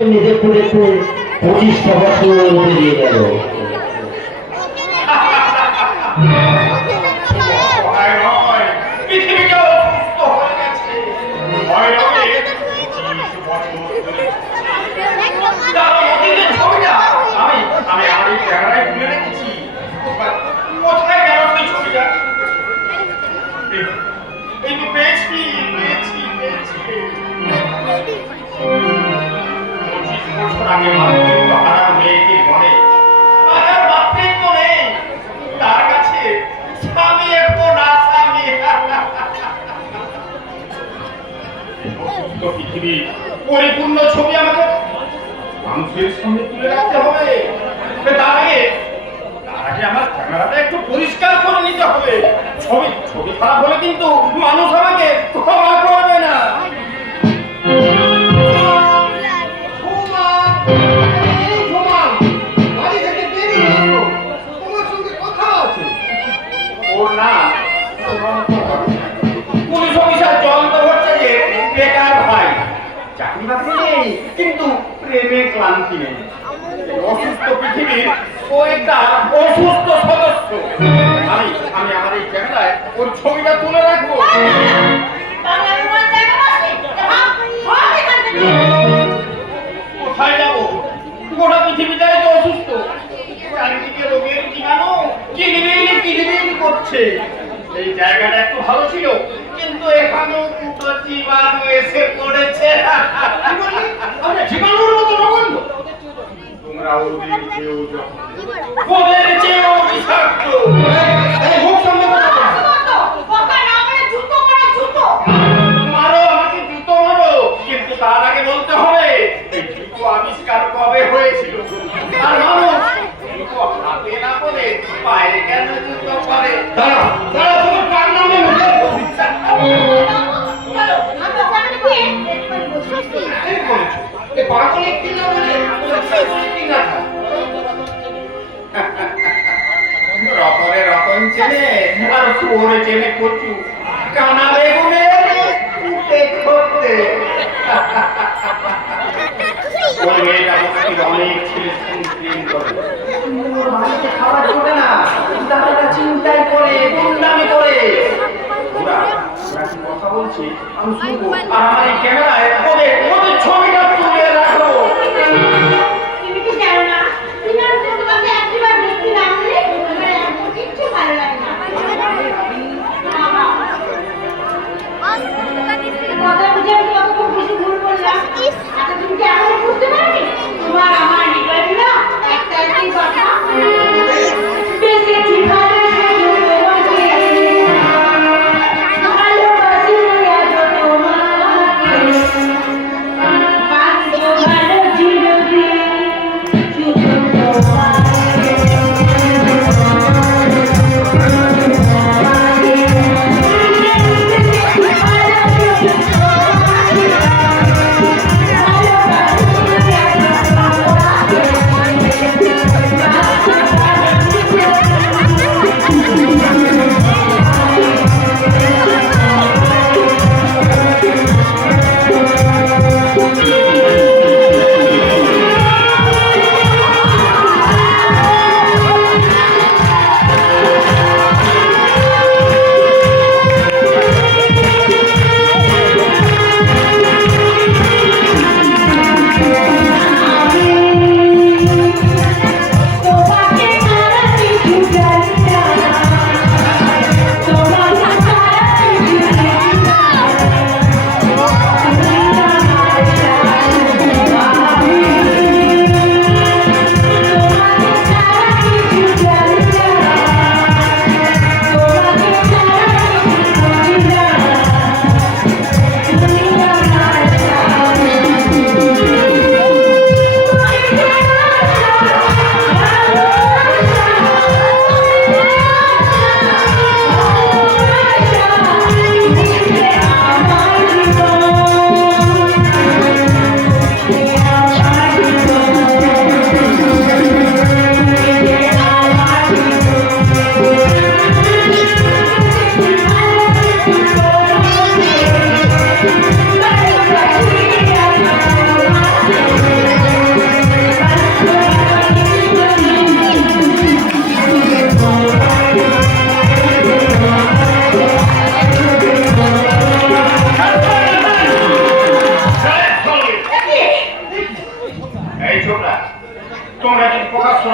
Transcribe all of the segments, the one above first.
মেদিনীপুরে তো পঁচিশটা বছর পেরিয়ে গেল। অসুস্থ পৃথিবী পরিপূর্ণ ছবি আমাকে মানুষের সামনে তুলে রাখতে হবে তার আগে আগে আমার ক্যামেরাটা একটু পরিষ্কার করে নিতে হবে ছবি ছবি খারাপ হলে কিন্তু মানুষ না সঙ্গে কথা আছে। না ক্লান্তি নেই। অসুস্থ পৃথিবীর ও একটা অসুস্থ সদস্য। আমি আমি আমার এই ক্যামেরায় ওর ছবিটা তুলে রাখব। জীবাণু জায়গাটা একটু ভালো ছিল, কিন্তু এখানেও জীবাণু এসে পড়েছে। কি বললি? আমরা জীবাণুর মতো নগণ্য। ওদের চেয়েও যখন চেয়েও বিষাক্ত। শুয়োরে চেনে কচু কানা বেগুনের কুটে করতে ওই মেয়েটা বস্তির অনেক ছেলে প্রেম করে। ওর বাড়িতে খাবার জোটে না। তারা চিন্তাই করে গুন্ডামি করে। ওরা ওরা কথা বলছে? আমি শুনব। আর আমার এই ক্যামেরায় ওদের ওদের ছবিটা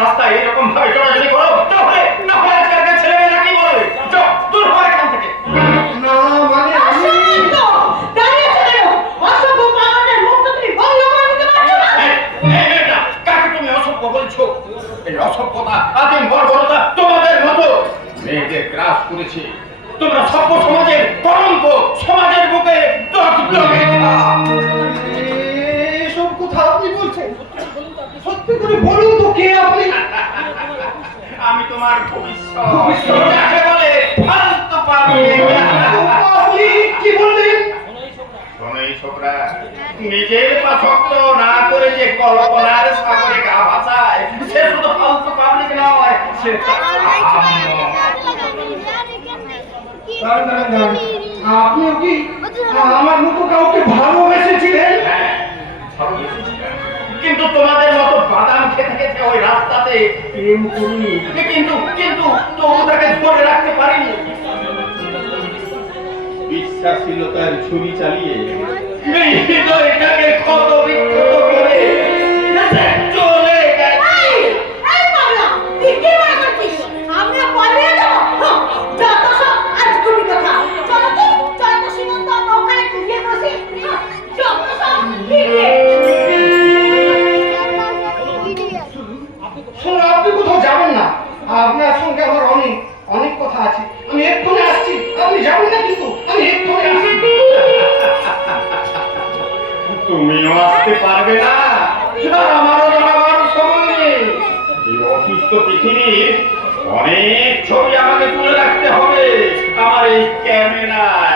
রাস্তায় এরকম ভাবে চলাচলি করো তাহলে না হলে আজকালকার ছেলেমেয়েরা কি বলবে? দূর হয় এখান থেকে। না মানে আমি বলছো? এই অসভ্যতা আদিম বর্বরতা তোমাদের মতো। মেয়েদের গ্রাস করেছে। তোমরা সভ্য সমাজের কলঙ্ক সমাজের বুকে এসব কথা আপনি বলছেন? সত্যি করে বলুন কে আপনি? আমি তোমার ভবিষ্যৎ। যাকে বলে? ফালতু পাবি আপনি কি বললেন? শোনো এই ছোকরা। নিজের পাশক্ত না করে যে কল্পনার সাগরে গা ভাসায় সে শুধু ফালতু পাবলিক সে দাঁড়ান, দাঁড়ান, দাঁড়ান। আপনিও কি আমার মতো কাউকে ভালোবেসেছিলেন? হ্যাঁ, কিন্তু তোমাদের মতো বাদাম খেতে খেতে ওই রাস্তাতে প্রেম করিনি। কিন্তু কিন্তু তবু তাকে ধরে রাখতে পারিনি। বিশ্বাসীলতার ছুরি চালিয়ে হৃদয়টাকে ক্ষত বিক্ষত আসতে পারবে না। আমারও জানাবার অসুস্থ পৃথিবীর অনেক ছবি আমাকে তুলে রাখতে হবে। আমার এই ক্যামেরায়।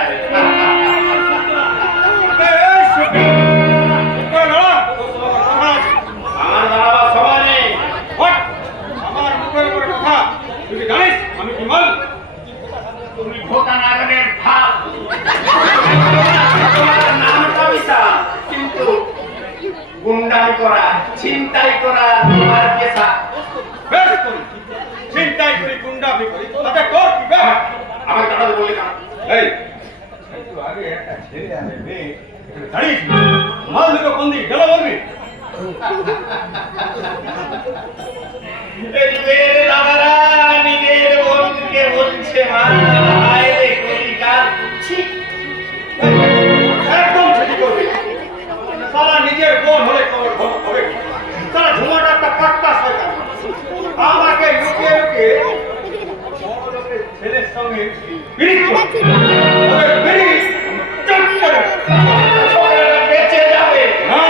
না,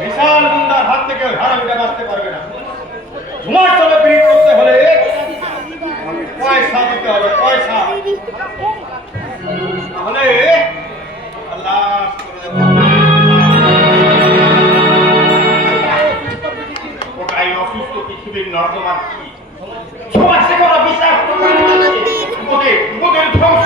বিশাল গুন্ডার হাত থেকে হারামিটা বাঁচতে পারবে না। ঝুমার সঙ্গে করতে হলে পয়সা দিতে হবে পয়সা। তাহলে আল্লাহ ওটাই অসুস্থ পৃথিবীর নর্দমা কি কোনো বিশ্বাস ওদের ওদের ধ্বংস